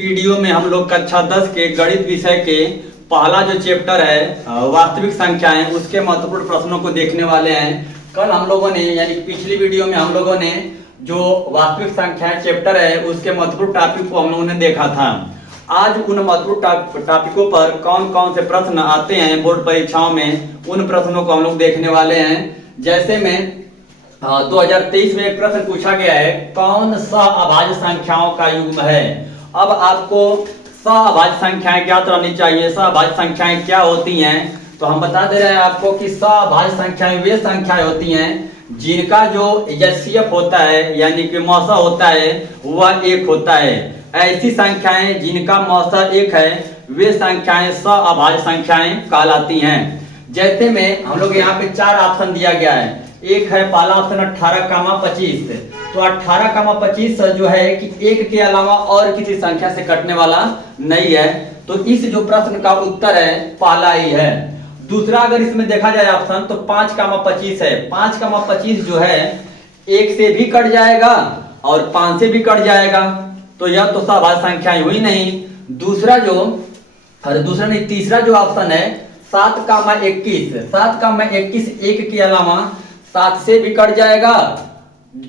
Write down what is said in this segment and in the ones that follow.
Video में हम लोग कक्षा 10 के गणित विषय के पहला जो चैप्टर है वास्तविक संख्याएं, उसके महत्वपूर्ण प्रश्नों को देखने वाले हैं। कल हम लोगों ने यानी पिछली वीडियो में हम लोगों ने जो वास्तविक संख्याएं चैप्टर है उसके महत्वपूर्ण टॉपिक को हम लोगों ने देखा था। आज उन महत्वपूर्ण टॉपिकों पर कौन कौन से प्रश्न आते हैं बोर्ड परीक्षाओं में, उन प्रश्नों को हम लोग देखने वाले हैं। जैसे में 2023 में एक प्रश्न पूछा गया है, कौन सा अभाज्य संख्याओं का युग्म है। अब आपको सअभाज्य संख्याएं ज्ञात रहनी चाहिए। सअभाज्य संख्याएं क्या होती हैं, तो हम बता दे रहे हैं आपको कि सअभाज्य संख्याएं वे संख्याएं होती हैं जिनका जो एचसीएफ होता है यानी कि मौसा होता है वह 1 होता है। ऐसी संख्याएं जिनका मौसा 1 है वे संख्याएं सअभाज्य संख्याएं कहलाती हैं। जैसे में हम लोग यहाँ पे 4 ऑप्शन दिया गया है। एक है पहला ऑप्शन 18,25। तो 18,25 जो है कि 1 के अलावा और किसी संख्या से कटने वाला नहीं है। तो इस जो प्रश्न का उत्तर है पहला ही है। दूसरा अगर इसमें देखा जाए ऑप्शन तो 5,25 है। 5,25 जो है 1 से भी कट जाएगा और 5 से भी कट जाएगा, तो यह तो सअभाज्य संख्याएं हुई नहीं। तीसरा जो ऑप्शन है 7,21। 7,21 1 के अलावा 7 से भी कट जाएगा,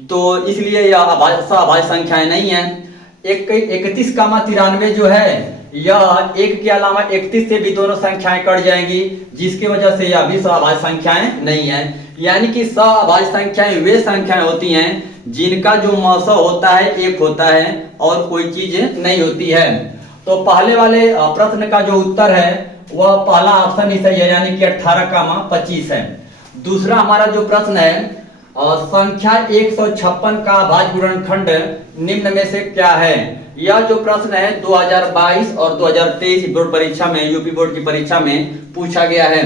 तो इसलिए यह सअभाज्य संख्याएं नहीं है। 31,93 जो है यह 1 के अलावा 31 से भी दोनों संख्याएं कट जाएंगी, जिसकी वजह से यह भी सअभाज्य संख्याएं नहीं है। यानी कि सअभाज्य संख्याएं वे संख्याएं होती हैं जिनका जो मौसा होता है 1 होता है और कोई चीज नहीं होती है। तो पहले वाले प्रश्न का जो उत्तर है वह पहला ऑप्शन ही सही है, यानी कि 18,25 है। दूसरा हमारा जो प्रश्न है संख्या 156 का अभाज्य गुणनखंड निम्न में से क्या है। यह जो प्रश्न है 2022 और 2023 बोर्ड परीक्षा में, यूपी बोर्ड की परीक्षा में पूछा गया है।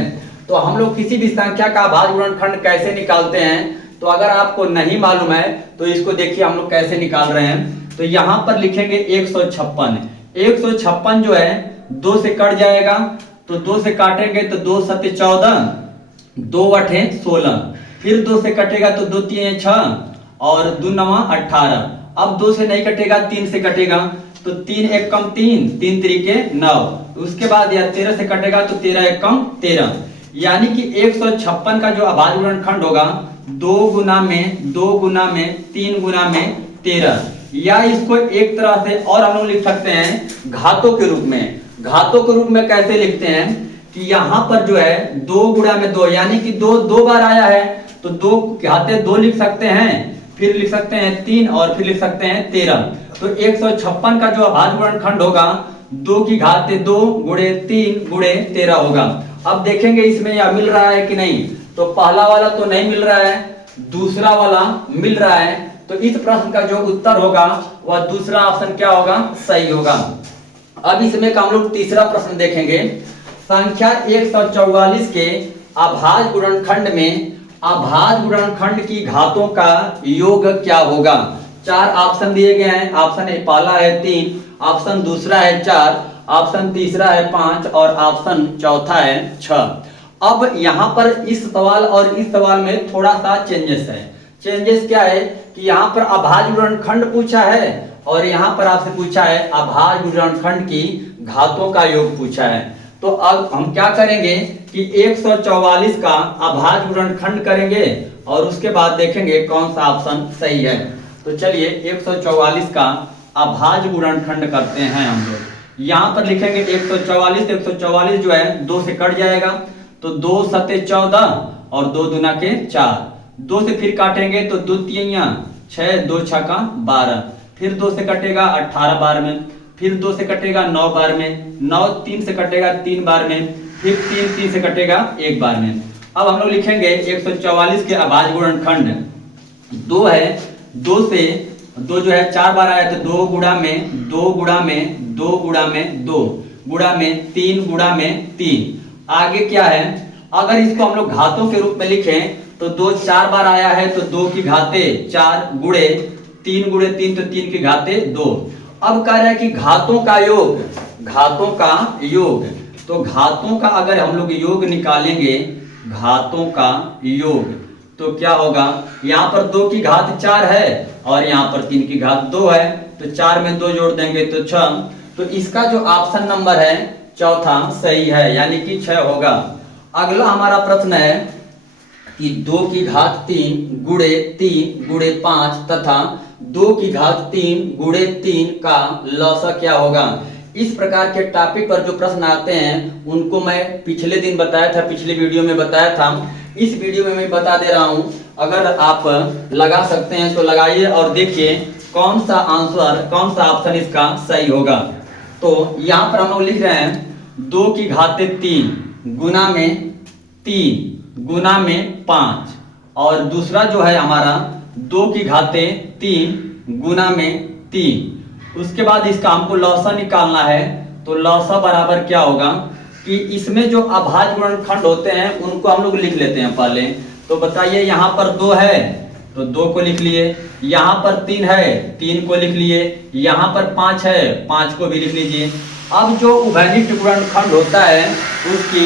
तो हम लोग किसी भी संख्या का अभाज्य गुणनखंड कैसे निकालते हैं, तो अगर आपको नहीं मालूम है तो इसको देखिए हम लोग कैसे निकाल रहे हैं। तो यहाँ पर लिखेंगे 156। 156 जो है 2 से कट जाएगा, तो 2 से काटेंगे तो 2 7 14, 2 8 16, फिर 2 से कटेगा तो 2 3 6 और 2 9 18। अब 2 से नहीं कटेगा, 3 से कटेगा तो 3 1 कम 3, 3 3 9। उसके बाद यह 13 से कटेगा तो 13 1 कम 13। यानी कि 156 का जो अभाज्य गुणनखंड होगा 2 गुना में 2 गुना में 3 गुना में 13, या इसको एक तरह से और हम लोग लिख सकते हैं घातों के रूप में। घातों के रूप में कैसे लिखते हैं कि यहाँ पर जो है 2 गुणा में 2, यानी कि 2 बार आया है तो 2 घाते 2 लिख सकते हैं, फिर लिख सकते हैं 3 और फिर लिख सकते हैं 13। तो 156 का जो अभाज्य गुणनखंड होगा 2 की घाते 2 गुणे 3 गुणे 13 होगा। अब देखेंगे इसमें यह मिल रहा है कि नहीं, तो पहला वाला तो नहीं मिल रहा है, दूसरा वाला मिल रहा है। तो इस प्रश्न का जो उत्तर होगा वह दूसरा ऑप्शन क्या होगा, सही होगा। अब इसमें का हम लोग तीसरा प्रश्न देखेंगे। संख्या 144 के अभाज्य गुणनखंड में अभाज्य गुणनखंड की घातों का योग क्या होगा। 4 ऑप्शन दिए गए हैं। ऑप्शन पहला है 3, ऑप्शन दूसरा है 4, ऑप्शन तीसरा है 5 और ऑप्शन चौथा है 6। अब यहाँ पर इस सवाल और इस सवाल में थोड़ा सा चेंजेस है। चेंजेस क्या है कि यहाँ पर अभाज्य गुणनखंड पूछा है और यहाँ पर आपसे पूछा है अभाज्य गुणनखंड की घातों का योग पूछा है। तो अब हम क्या करेंगे कि 144 का अभाज्य गुणनखंड करेंगे और उसके बाद देखेंगे कौन सा ऑप्शन सही है। तो चलिए 144 का अभाज्य गुणनखंड करते हैं हम लोग। यहाँ पर लिखेंगे 144। 144 जो है 2 से कट जाएगा, तो 2 7 14 और 2 दूना के 4। 2 से फिर काटेंगे तो 2 3 6, 2 6 12, फिर 2 से कटेगा 18 बार में, फिर 2 से कटेगा 9 बार में, 9 3 से कटेगा 3 बार में, फिर 3 से कटेगा 1 बार में। अब हम लोग लिखेंगे 144 के अभाज्य गुणनखंड 2 है। 2 से 2 जो है 4 बार आया तो 2 गुणा में 2 गुणा में 2 गुणा में 2 गुणा में 3 गुणा में 3। आगे क्या है, अगर इसको हम लोग घातों के रूप में लिखें तो 2 4 बार आया है तो 2 की घाते 4 गुणे 3 गुणे 3 तो 3 की घाते 2। अब कह रहा है कि घातों का योग, घातों का योग। तो घातों का अगर हम लोग योग निकालेंगे, घातों का योग, तो क्या होगा, यहाँ पर 2 की घात 4 है और यहाँ पर 3 की घात 2 है, तो 4 में 2 जोड़ देंगे तो 6, तो इसका जो ऑप्शन नंबर है चौथा सही है, यानी कि 6 होगा। अगला हमारा प्रश्न है कि 2 की घात 3 गुणे 3 गुणे 5 तथा 2 की घात 3 गुणे 3 का लसा क्या होगा। इस प्रकार के टॉपिक पर जो प्रश्न आते हैं उनको मैं पिछले दिन बताया था, पिछले वीडियो में बताया था, इस वीडियो में मैं बता दे रहा हूं। अगर आप लगा सकते हैं तो लगाइए और देखिए कौन सा आंसर, कौन सा ऑप्शन इसका सही होगा। तो यहाँ पर हम लोग लिख रहे हैं 2 की घाते 3 गुना में 3 गुना में 5, और दूसरा जो है हमारा 2 की घाते 3 गुना में 3। उसके बाद इसका हमको लौसा निकालना है। तो लौसा बराबर क्या होगा कि इसमें जो अभाज्य गुणनखंड होते हैं उनको हम लोग लिख लेते हैं पहले। तो बताइए, यहाँ पर 2 है तो 2 को लिख लिए, यहाँ पर 3 है 3 को लिख लिए, यहाँ पर 5 है 5 को भी लिख लीजिए। अब जो उभयनिष्ठ गुणनखंड होता है उसकी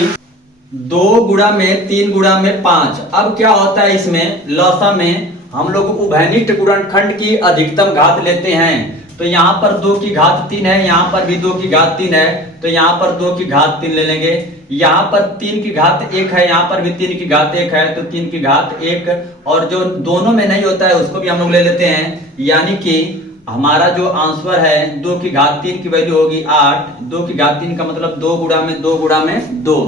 2 गुणा में 3 गुणा में 5। अब क्या होता है इसमें लौसा में हम लोग उभयनिष्ठ गुणनखंड की अधिकतम घात लेते हैं। तो यहाँ पर 2 की घात 3 है, यहाँ पर भी 2 की घात 3 है, तो यहाँ पर 2 की घात 3 ले लेंगे। यहाँ पर 3 की घात 1 है, यहाँ पर भी 3 की घात 1 है, तो 3 की घात 1, और जो दोनों में नहीं होता है उसको भी हम लोग ले लेते हैं। यानी कि हमारा जो आंसर है 2 की घात 3 की वैल्यू होगी 8। 2 की घात 3 का मतलब 2 गुणा में 2 गुणा में 2,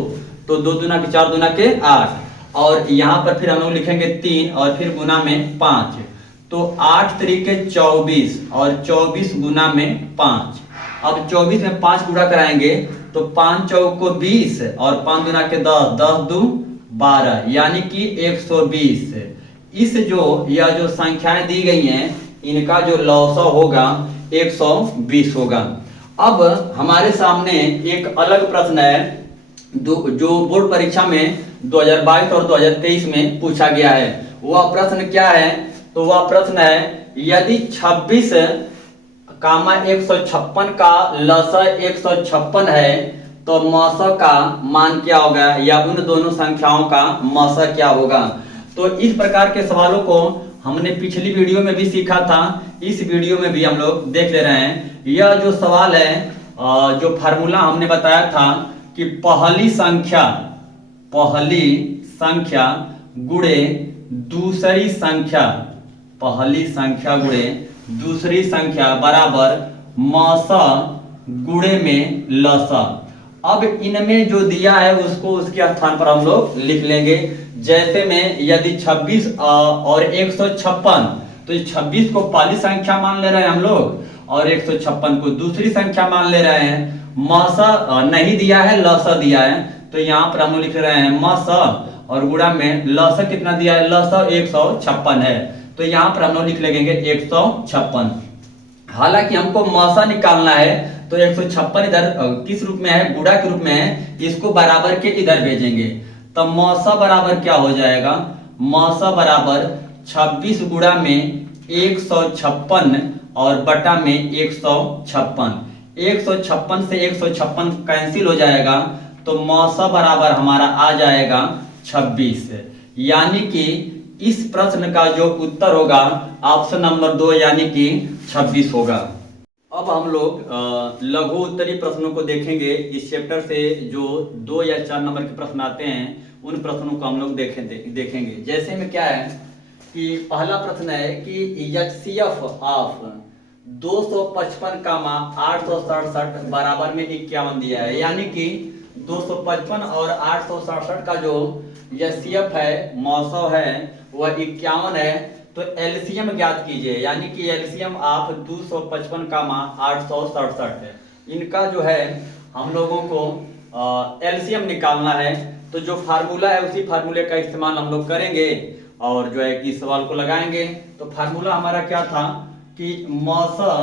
तो 2 दूना के 4 दूना के 8, और यहाँ पर फिर हम लोग लिखेंगे 3 और फिर गुना में 5। तो 8 तरीके 24 और 24 गुना में 5। अब 24 में 5 गुणा कराएंगे तो 5 चौको 20 और 5 गुना के 10, 10 दू 12, यानी कि 120। इस यह जो संख्याएं दी गई हैं इनका जो लौसा होगा 120 होगा। अब हमारे सामने एक अलग प्रश्न है जो बोर्ड परीक्षा में 2022 और 2023 में पूछा गया है। वह प्रश्न क्या है? तो वह प्रश्न है, यदि 26 कामा 156 का लसा 156 है तो मौसा का मान क्या होगा, या उन दोनों संख्याओं का मौसा क्या होगा। तो इस प्रकार के सवालों को हमने पिछली वीडियो में भी सीखा था, इस वीडियो में भी हम लोग देख ले रहे हैं। यह जो सवाल है, जो फार्मूला हमने बताया था कि पहली संख्या गुणे दूसरी संख्या, पहली संख्या गुणे दूसरी संख्या बराबर मौसा गुणे में लसा। अब इनमें जो दिया है उसको उसके स्थान पर हम लोग लिख लेंगे। जैसे में यदि 26 और 156, तो 26 को पहली संख्या मान ले रहे हैं हम लोग और 156 को दूसरी संख्या मान ले रहे हैं। मौसा नहीं दिया है, लसा दिया है, तो यहाँ पर हम लिख रहे हैं मौसा, और गुणा में लसा कितना दिया है, लसा 156 है, तो यहाँ पर हम लोग लिख लेंगे 156। हालांकि हमको मौसा निकालना है तो 156 इधर किस रूप में है, गुणा के रूप में है, इसको बराबर के इधर भेजेंगे। तो मौसा बराबर क्या हो जाएगा, मौसा बराबर 26 गुणा में 156 और बटा में 156। 156 से 156 कैंसिल हो जाएगा, तो मौसा बराबर हमारा आ जाएगा 26। यानी कि इस प्रश्न का जो उत्तर होगा ऑप्शन नंबर 2 यानी कि 26 होगा। अब हम लोग लघु उत्तरीय प्रश्नों को देखेंगे। इस चैप्टर से जो 2 या 4 नंबर के प्रश्न आते हैं उन प्रश्नों को हम लोग देखेंगे। जैसे में क्या है कि पहला प्रश्न है कि HCF ऑफ 255 कामा 867 बराबर में 51 दिया है। यानी कि 255 और 867 का जो HCF है, मौसा है, वह 51 है। तो एलसीएम ज्ञात कीजिए, यानी कि एलसीएम ऑफ 255 कामा 867 है। इनका जो है हम लोगों को एलसीएम निकालना है। तो जो फार्मूला है उसी फार्मूले का इस्तेमाल हम लोग करेंगे और जो है कि सवाल को लगाएंगे। तो फार्मूला हमारा क्या था कि मौसा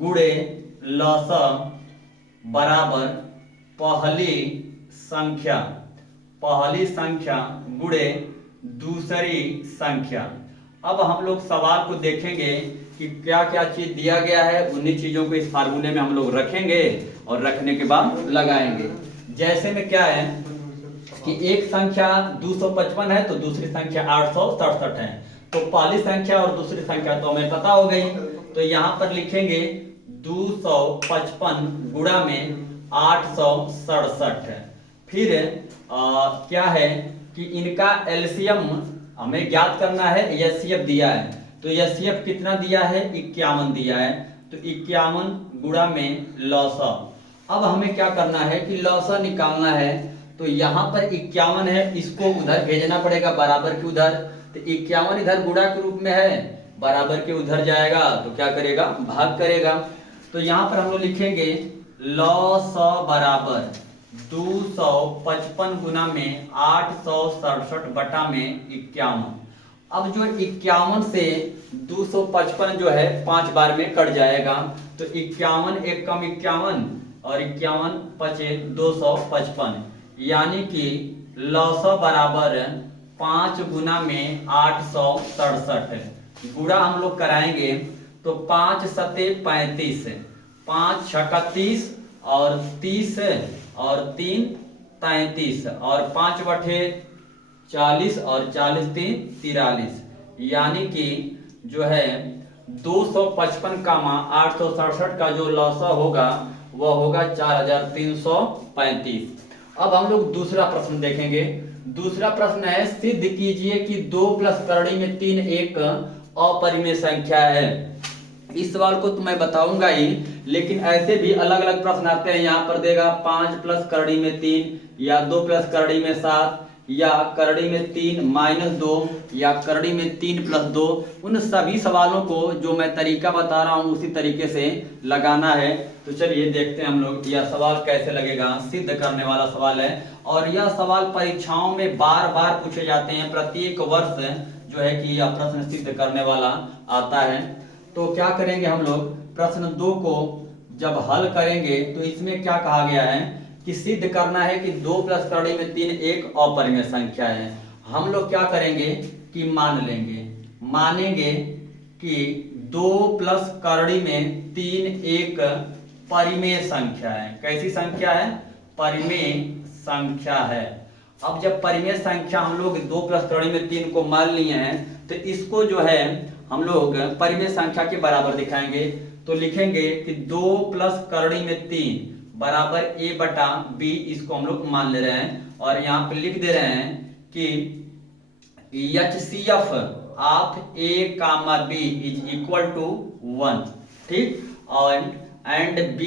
गुणे लसा बराबर पहली संख्या गुणे दूसरी संख्या। अब हम लोग सवाल को देखेंगे कि क्या क्या चीज दिया गया है, उन्हीं चीजों को इस फार्मूले में हम लोग रखेंगे और रखने के बाद लगाएंगे। जैसे में क्या है कि एक संख्या 255 है तो दूसरी संख्या 867 है। तो पहली संख्या और दूसरी संख्या तो हमें पता हो गई। तो यहाँ पर लिखेंगे 255 गुणा में 867। फिर क्या है कि इनका एलसीएम हमें ज्ञात करना है। एचसीएफ दिया है, तो एचसीएफ कितना दिया है? 51 दिया है। तो 51 गुणा में लौसा। अब हमें क्या करना है कि लौसा निकालना है। तो यहाँ पर 51 है, इसको उधर भेजना पड़ेगा बराबर के उधर। तो 51 इधर गुणा के रूप में है, बराबर के उधर जाएगा तो क्या करेगा? भाग करेगा। तो यहाँ पर हम लोग लिखेंगे लौसा बराबर 255 गुना में 867 बटा में 51। अब जो 51 से 255 जो है 5 बार में कट जाएगा। तो 51 एक कम 51 और 51 पचे 255, यानी कि लौसा बराबर 5 गुना में 867। गुणा हम लोग कराएंगे तो 5 सते 35, 5 छक्का 30 और 30 और 3 33 और 5 बटे 40 और 40 3 43, यानी कि जो है 255 का 867 का जो लौसा होगा वह होगा 4335। अब हम लोग दूसरा प्रश्न देखेंगे। दूसरा प्रश्न है, सिद्ध कीजिए कि 2 प्लस करड़ी में 3 एक अपरिमेय संख्या है। इस सवाल को तो मैं बताऊंगा ही, लेकिन ऐसे भी अलग अलग प्रश्न आते हैं। यहाँ पर देगा 5 प्लस करड़ी में 3, या 2 प्लस करड़ी में 7, या करड़ी में 3 माइनस 2, या करड़ी में 3 प्लस 2। उन सभी सवालों को जो मैं तरीका बता रहा हूँ उसी तरीके से लगाना है। तो चलिए देखते हैं हम लोग यह सवाल कैसे लगेगा। सिद्ध करने वाला सवाल है और यह सवाल परीक्षाओं में बार बार पूछे जाते हैं। प्रत्येक वर्ष जो है कि यह प्रश्न सिद्ध करने वाला आता है। तो क्या करेंगे हम लोग, प्रश्न 2 को जब हल करेंगे तो इसमें क्या कहा गया है कि सिद्ध करना है कि 2 प्लस करड़ी में 3 एक अपरिमेय संख्या है। हम लोग क्या करेंगे कि मानेंगे कि 2 प्लस करड़ी में 3 एक परिमेय संख्या है। कैसी संख्या है? परिमेय संख्या है। अब जब परिमेय संख्या हम लोग 2 प्लस करड़ी में 3 को मान लिए हैं तो इसको जो है हम लोग परिमेय संख्या के बराबर दिखाएंगे। तो लिखेंगे कि 2 प्लस करड़ी में 3 बराबर a बटा b, इसको हम लोग मान ले रहे हैं और यहाँ पे लिख दे रहे हैं कि HCF of a comma b is equal to 1, ठीक, और and b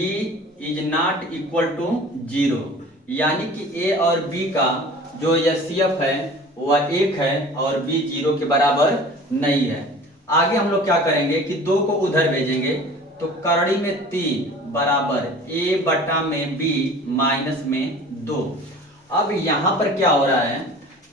is not equal to 0, यानी कि a और b का जो HCF है वह 1 है और b 0 के बराबर नहीं है। आगे हम लोग क्या करेंगे कि 2 को उधर भेजेंगे। तो करड़ी में 3 बराबर a बटा में b माइनस में 2। अब यहाँ पर क्या हो रहा है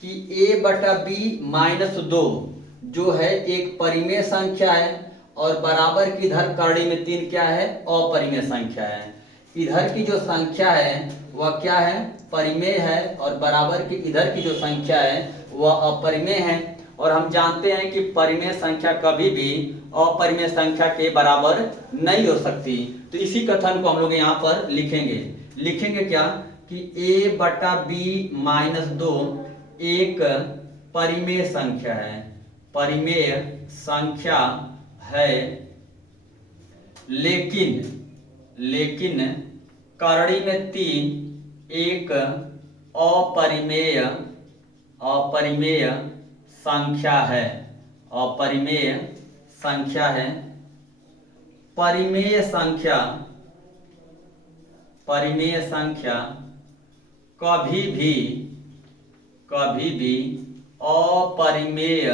कि a बटा b माइनस 2 जो है एक परिमेय संख्या है और बराबर की इधर करड़ी में 3 क्या है? अपरिमेय संख्या है। इधर की जो संख्या है वह क्या है? परिमेय है और बराबर की इधर की जो संख्या है वह अपरिमेय है। और हम जानते हैं कि परिमेय संख्या कभी भी अपरिमेय संख्या के बराबर नहीं हो सकती। तो इसी कथन को हम लोग यहाँ पर लिखेंगे क्या कि a बटा b माइनस 2 एक परिमेय संख्या है, परिमेय संख्या है, लेकिन करड़ी में 3 एक अपरिमेय संख्या है, अपरिमेय संख्या है। परिमेय संख्या कभी भी अपरिमेय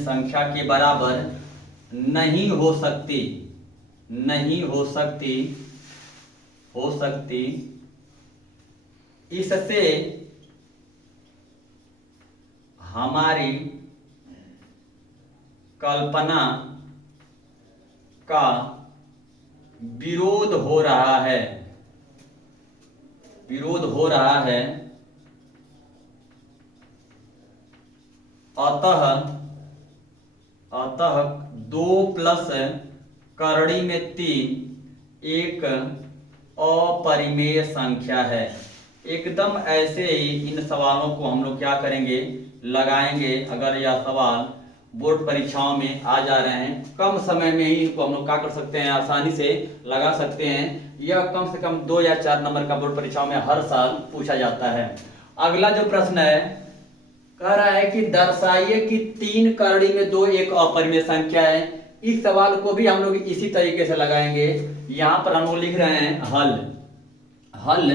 संख्या के बराबर नहीं हो सकती। इससे हमारी कल्पना का विरोध हो रहा है। अतः 2 प्लस करड़ी में 3 एक अपरिमेय संख्या है। एकदम ऐसे ही इन सवालों को हम लोग क्या करेंगे लगाएंगे, अगर यह सवाल बोर्ड परीक्षाओं में आ जा रहे हैं, कम समय में ही इनको हम लोग क्या कर सकते हैं, आसानी से लगा सकते हैं। यह कम से कम 2 या 4 नंबर का बोर्ड परीक्षाओं में हर साल पूछा जाता है। अगला जो प्रश्न है, कह रहा है कि दर्शाइए कि 3 करड़ी में 2 एक अपरिमेय संख्या है। इस सवाल को भी हम लोग इसी तरीके से लगाएंगे। यहाँ पर हम लोग लिख रहे हैं हल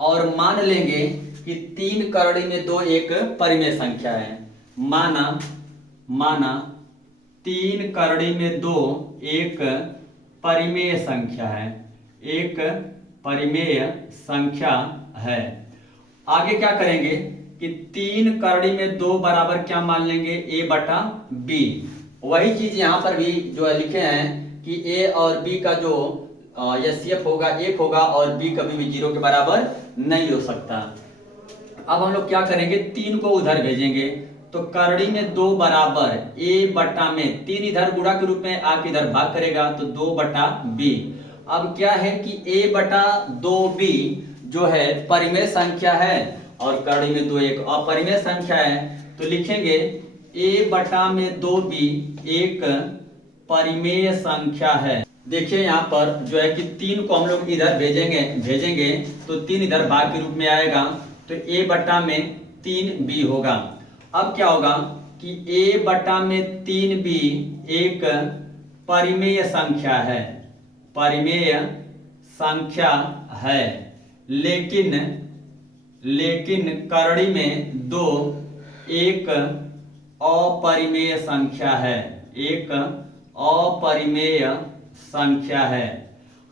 और मान लेंगे कि 3 करड़ी में 2 एक परिमेय संख्या है। माना 3 करड़ी में 2 एक परिमेय संख्या है, एक परिमेय संख्या है। आगे क्या करेंगे कि 3 करड़ी में 2 बराबर क्या मान लेंगे, a बटा b। वही चीज यहाँ पर भी जो है लिखे हैं कि a और b का जो एचसीएफ होगा 1 होगा और b कभी भी 0 के बराबर नहीं हो सकता। अब हम लोग क्या करेंगे, 3 को उधर भेजेंगे, तो करड़ी में 2 बराबर a बटा में 3 इधर गुणा के रूप में आ के इधर भाग करेगा तो 2 बटा b। अब क्या है कि a बटा 2b जो है परिमेय संख्या है और करड़ी में 2 एक अपरिमेय संख्या है, तो लिखेंगे a बटा में 2b एक परिमेय संख्या है। देखिए यहाँ पर जो है कि 3 को हम लोग इधर भेजेंगे तो 3 इधर भाग के रूप में आएगा, तो a बटा में 3b होगा। अब क्या होगा कि a बटा में 3b एक परिमेय संख्या है, परिमेय संख्या है, लेकिन करड़ी में 2 एक अपरिमेय संख्या है, एक अपरिमेय संख्या है।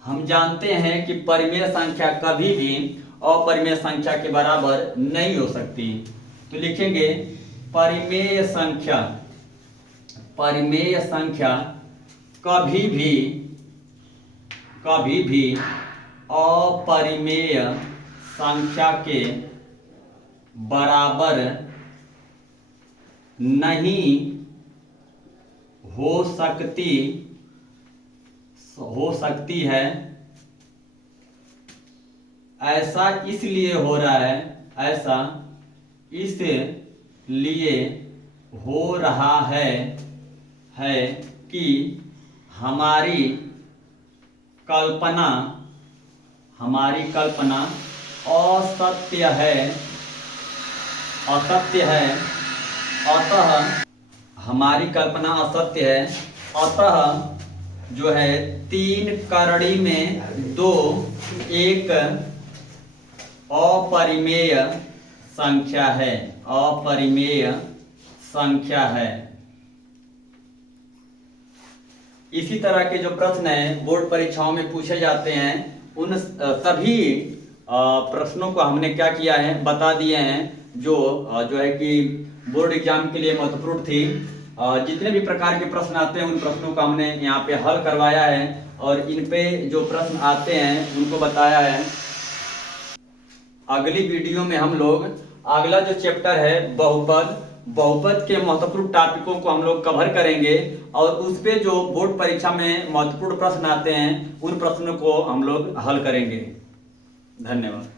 हम जानते हैं कि परिमेय संख्या कभी भी अपरिमेय संख्या के बराबर नहीं हो सकती, तो लिखेंगे परिमेय संख्या कभी भी अपरिमेय संख्या के बराबर नहीं हो सकती है। ऐसा इसलिए हो रहा है कि हमारी कल्पना असत्य है, अतः हमारी कल्पना असत्य है, अतः जो है 3 करड़ी में 2 एक अपरिमेय संख्या है, अपरिमेय संख्या है। इसी तरह के जो प्रश्न हैं बोर्ड परीक्षाओं में पूछे जाते हैं, उन सभी प्रश्नों को हमने क्या किया है, बता दिए हैं, जो है कि बोर्ड एग्जाम के लिए महत्वपूर्ण थी। जितने भी प्रकार के प्रश्न आते हैं उन प्रश्नों को हमने यहाँ पे हल करवाया है और इन पे जो प्रश्न आते हैं उनको बताया है। अगली वीडियो में हम लोग अगला जो चैप्टर है बहुपद के महत्वपूर्ण टॉपिकों को हम लोग कवर करेंगे और उस पे जो बोर्ड परीक्षा में महत्वपूर्ण प्रश्न आते हैं उन प्रश्नों को हम लोग हल करेंगे। धन्यवाद।